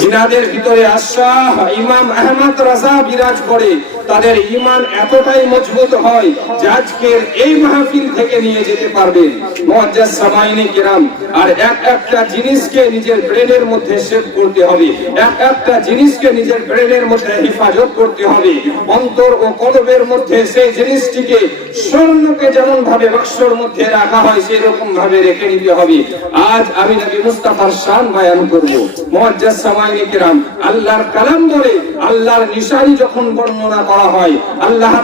জিনাদের ভিতরে আশাহ ইমাম আহমদ রাজা বিরাজ করে। তাদের ইমান এতটাই মজবুত হয় যে আজকের এই মাহফিল থেকে নিয়ে যেতে পারবেন মুআজ্জাজ সামাইনে কিরাম। আর এক একটা জিনিসকে নিজের ব্রেনের মধ্যে সেভ করতে হবে। এক একটা জিনিসকে নিজের ব্রেনের মধ্যে হেফাজত করতে হবে। অন্তর ও কলবের মধ্যে সেই জিনিসটিকে স্বর্ণকে যেমন ভাবে বাক্সর মধ্যে রাখা হয় সেই রকম ভাবে রেখে নিতে হবে। আজ আমি নবী মুস্তাফার শান বয়ান করব। মুআজ্জাজ সামাইনে কিরাম। আল্লাহর কালাম ধরে, আল্লাহর নিশানি যখন বর্ণনা করা হয়। আল্লাহ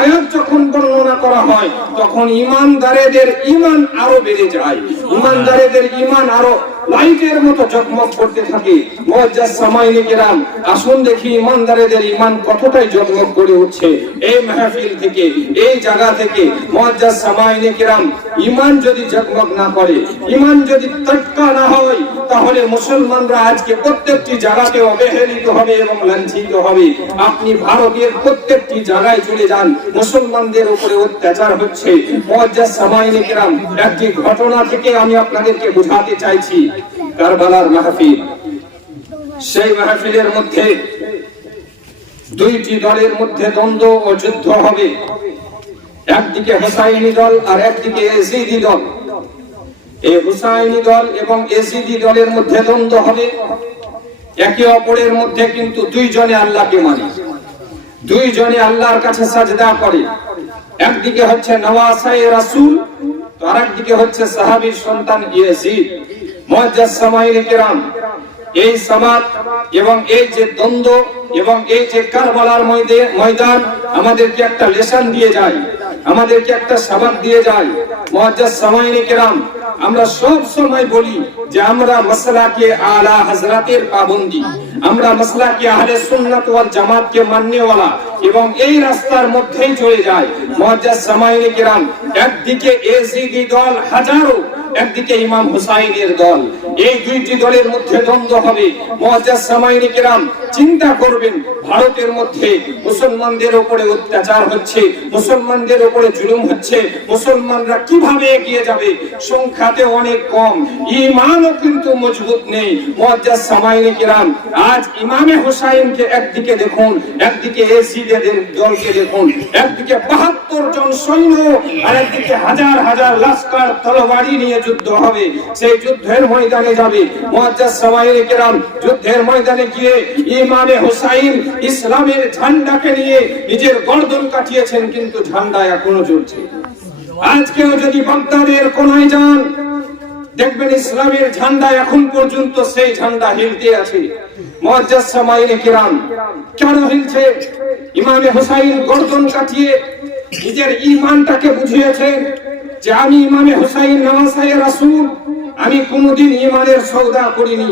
আয়াত যখন বর্ণনা করা হয়, তখন ইমানদারেদের ইমান আরও বেড়ে যায়। ইমানদারেদের ইমান আরও লাইটের মতো জগমগ করতে থাকে। মুআজ্জাজ সামাইনে কিরাম আসুন দেখি ঈমানদারেদের ঈমান কতটাই জগমগ করে উঠছে। এই মাহফিল থেকে, এই জায়গা থেকে মুআজ্জাজ সামাইনে কিরাম ঈমান যদি জগমগ না করে ঈমান যদি তটকা না হয়, তাহলে মুসলমানরা আজকে প্রত্যেকটি জায়গাতে অবহেলিত হবে এবং লাঞ্ছিত হবে। আপনি ভারতের প্রত্যেকটি জায়গায় চলে যান, মুসলমানদের উপরে অত্যাচার হচ্ছে। মুআজ্জাজ সামাইনে কিরাম একটি ঘটনা থেকে আমি আপনাদেরকে বোঝাতে চাইছি। কারবালার মাহফিল। সেই মাহফিলের মধ্যে দুইটি দলের মধ্যে দ্বন্দ্ব ও যুদ্ধ হবে। একদিকে হোসাইনি দল আর একদিকে এজিদি দল। এই হুসাইনি দল এবং এজিদি দলের মধ্যে দ্বন্দ্ব হবে। একে অপরের মধ্যে কিন্তু দুইজনে আল্লাহকে মানে। দুইজনে আল্লাহর কাছে সাজদা করে। একদিকে হচ্ছে নওয়াসাই রাসূল, তো আরেকদিকে হচ্ছে সাহাবীর সন্তান ইয়াজিদ। মুআজ্জাজ সামাইল কিরাম। এই সমাজ এবং এই যে দ্বন্দ্ব এবং এই যে কারবালার ময়দে- ময়দান, আমাদেরকে একটা লেসন দিয়ে যায়, আমাদেরকে একটা সাবাক দিয়ে যায়। মুআজ্জাজ সামাইল কিরাম, আমরা সব সময় বলি যে আমরা মাসলাকে আলা হযরতের পাবন্দি। আমরা মাসলাকে আহলে সুন্নাত ওয়াল জামাতকে মাননেওয়ালা এবং এই রাস্তার মধ্যেই চলে যায় মুআজ্জাজ সামাইনে কিরাম, একদিকে এজিদি দল হাজারো একদিকে ইমাম হুসাইনের দল, এই দুইটি দলের মধ্যে দ্বন্দ্ব হবে। মুআজ্জাজ সামাইনে কিরাম চিন্তা করবেন, ভারতের মধ্যে মুসলমানদের উপরে অত্যাচার হচ্ছে, মুসলমানদের উপরে জুলুম হচ্ছে, মুসলমানরা কীভাবে এগিয়ে যাবে? সংখ্যাতে অনেক কম, ইমানও কিন্তু মজবুত নেই। মুআজ্জাজ সামাইনে কিরাম, আজ ইমামে হুসাইনকে একদিকে দেখুন, একদিকে এসিদের দলকে দেখুন, একদিকে বাহাত্তর হুসাইন ইসলামের ঝান্ডাকে নিয়ে নিজের গর্দন কাটিয়েছেন, কিন্তু ঝান্ডা এখনও জ্বলছে। আজকেও যদি বাগদাদের কোনায় যান, দেখবেন ইসলামের ঝান্ডা এখন পর্যন্ত সেই ঝান্ডা হিলতে আছে। কেন হিলছে? ইমামে হুসাইন গর্দন কাটিয়ে নিজের ইমানটাকে বুঝিয়েছেন। যে আমি ইমামে হুসাইন নামাসাই রাসূল, আমি কোনোদিন ইমানের সওদা করিনি।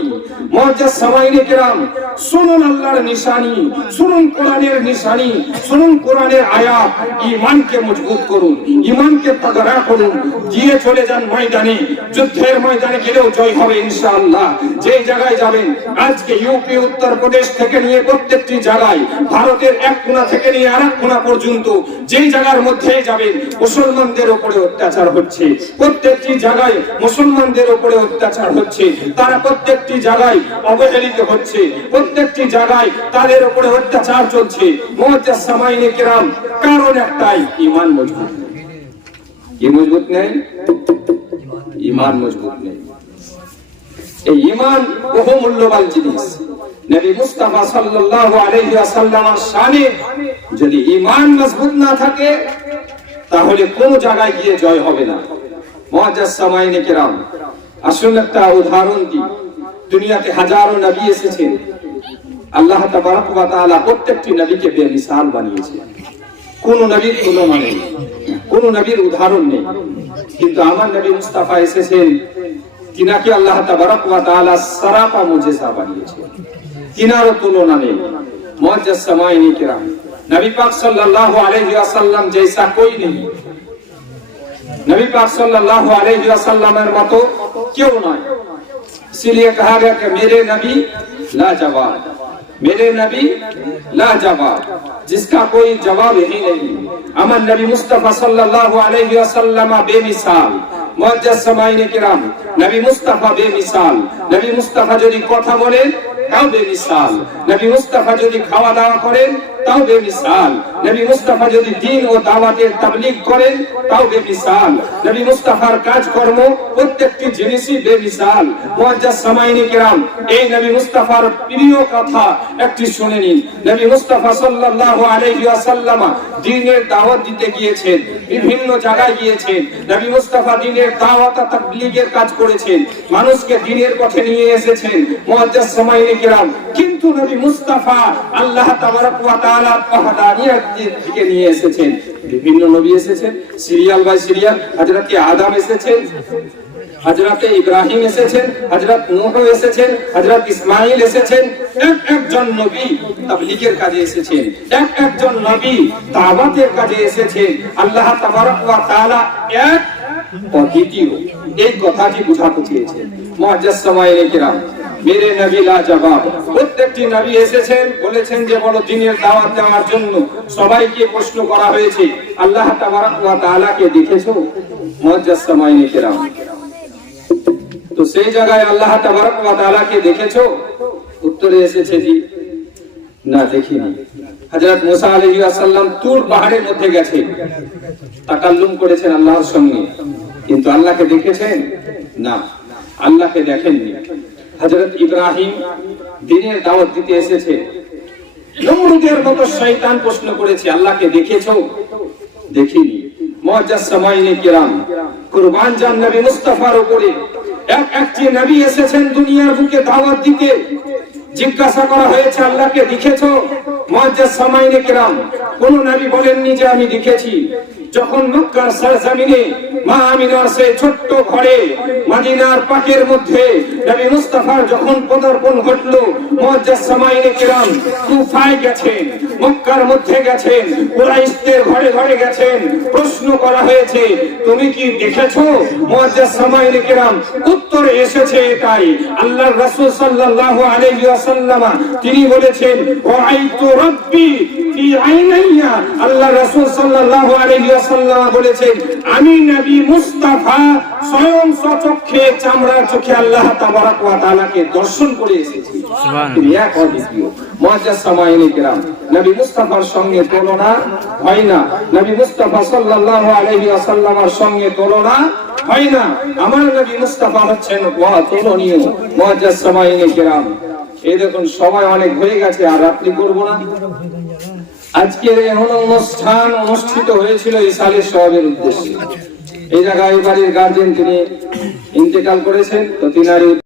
শুনুন আল্লাহর নিশানি, শুনুন কোরআনের নিশানি, শুনুন কোরআনের ঈমানকে মজবুত করুন তাগড়া করুন গিয়ে চলে যান ময়দানে, যুদ্ধের ময়দানে গেলেও জয় হবে ইনশাআল্লাহ। জায়গায় যাবেন, আজকে ইউপি উত্তরপ্রদেশ থেকে নিয়ে প্রত্যেকটি জায়গায়, ভারতের এক কোণা থেকে নিয়ে আরেক কোণা পর্যন্ত, যেই জায়গার মধ্যে যাবেন, মুসলমানদের উপরে অত্যাচার। হচ্ছে। প্রত্যেকটি জায়গায় মুসলমানদের উপরে অত্যাচার হচ্ছে। তারা প্রত্যেকটি জায়গায় অবহেলিত হচ্ছে। প্রত্যেকটি জায়গায় তাদের উপরে অত্যাচার চলছে। কিরাম, কারণ একটাই, ঈমান মজবুত কি মজবুত নেই? ঈমান মজবুত নেই। এই ঈমান বহু মূল্যবান জিনিস। নবী মুস্তাফা সাল্লাল্লাহু আলাইহি ওয়াসাল্লামের শানে যদি ঈমান মজবুত না থাকে তাহলে কোন জায়গায় গিয়ে জয় হবে না। আসুন একটা উদাহরণ দুনিয়াতে হাজারো নবী এসেছেন। আল্লাহ প্রত্যেকটি নবীকে বেমিসাল বানিয়েছেন। কোন নবীর তুলনা নেই, কোন নবীর উদাহরণ নেই। কিন্তু আমার নবী মুস্তাফা এসেছেন, তিনাকে আল্লাহ সারাপা মুজিজা বানিয়েছেন। তিনারও তুলনা নেই। মুআজ্জাজ সামাইনি কিরাম নবী जिसका कोई जवाब नहीं नबी बेमिसाल নবী মুস্তাফা বেমিসাল। নবী মুস্তাফা যদি কথা বলেন বেমিসাল। নবী মুস্তাফা যদি খাওয়া দাওয়া করেন তাও বেমিসাল নবী মুস্তাফা যদি দিন ও দাওয়াতের তাবলীগ করেন, তাও বেমিসাল নবী মুস্তাফার কাজকর্ম প্রত্যেকটি জিনিসই বেমিসাল মুআজ্জাজ সামাইনে কিরাম, এই নবী মুস্তাফার প্রিয় কথা একটি শুনে নিন। নবী মুস্তাফা সাল্লাল্লাহু আলাইহি ওয়াসাল্লাম দ্বীনের দাওয়াত দিতে গিয়েছেন, বিভিন্ন জায়গায় গিয়েছেন। নবী মুস্তাফা দ্বীনের দাওয়াত আর তাবলীগের কাজ করেছেন। মানুষকে দ্বীনের পথে নিয়ে এসেছেন মুআজ্জাজ সামাইনে কিরাম। কিন্তু নবী মুস্তাফা আল্লাহ নিয়ে এসেছেন। বিভিন্ন নবী এসেছেন, সিরিয়াল বাই সিরিয়াল এসেছেন ইব্রাহিম এসেছেন এসেছেন ইসমাঈল এসেছেন, এক একজন নবী তাবলীগের কাজে এসেছেন, এক একজন নবী দাওয়াতের কাজে এসেছেন। আল্লাহ তাবারক ওয়া তাআলা এক অদ্বিতীয় এই কথাটি বোঝাতে চেয়েছেন। মুআজ্জাজ সামাইনে কিরাম মেরে নবী লা জবাব প্রত্যেকটি নবী এসেছেন, বলেছেন যে বড় দিনের দাওয়াত দেওয়ার জন্য সবাইকে প্রশ্ন করা হয়েছে। আল্লাহ তাবারক ওয়া তাআলাকে দেখেছ? মুআজ্জাজ সামাইনে কিরাম। তো সেই জায়গায় আল্লাহ তাবারক ওয়া তাআলাকে দেখেছ? উত্তরে এসেছে জি না, দেখিনি। হযরত মুসা আলাইহিস সালাম তুর পাহাড়ের মধ্যে গেছে। তাকাল্লুম করেছেন আল্লাহর সঙ্গে। কিন্তু আল্লাহকে দেখেছেন? না। আল্লাহকে দেখেননি। হযরত ইব্রাহিম দিনের দাওয়াত দিতে এসেছে। নমরুদের মতো শয়তান প্রশ্ন করেছে, আল্লাহকে দেখেছ দেখিনি। জিজ্ঞাসা করা হয়েছে দেখেছ? সামাইনে কোন নবী বলেননি যে, আমি দেখেছি। যখন ছোট্ট ঘরে, মদিনার পাকের মধ্যে নবী মুস্তাফার যখন পদার্পণ ঘটলো মুআজ্জাজ সামাইনে কিরাম কুফায় গেছেন। মক্কার মধ্যে গেছেন কুরাইশদের ঘরে ঘরে গেছেন প্রশ্ন করা হয়েছে তুমি কি দেখেছ? মুআজ্জাজ সামাইনে কিরাম উত্তরে এসেছে এটাই। আল্লাহর রাসূল সাল্লাল্লাহু আলাইহি ওয়াসাল্লাম তিনি বলেছেন রাআইতু রাব্বি ফি আইনাইয়া। আল্লাহ রাসূল সাল্লাল্লাহু আলাইহি ওয়াসাল্লাম বলেছেন আমি নবী মুস্তাফা স্বয়ং সচক্ষে চামড়া চোখে আল্লাহ তাবারক ওয়া তাআলাকে দর্শন করে এসেছি। তিনি এক অদ্বিতীয় মুআজ্জাজ সামাইনে কিরাম নবী মুস্তাফার সঙ্গে তুলনা হয় না। নবী মুস্তাফা সাল্লাল্লাহু আলাইহি ওয়াসাল্লামের সঙ্গে তুলনা হয় না। আমার নবী মুস্তাফা হচ্ছেন অতুলনীয় মুআজ্জাজ সামাইনে কিরাম। এই দেখুন, সময় অনেক হয়ে গেছে, আর রাত্রি করব না। আজকের এমন অনুষ্ঠান অনুষ্ঠিত হয়েছিল ইসালের সবের উদ্দেশ্যে। এই জায়গায় এই বাড়ির গার্জেন তিনি ইন্তেকাল করেছেন, তো তিনারি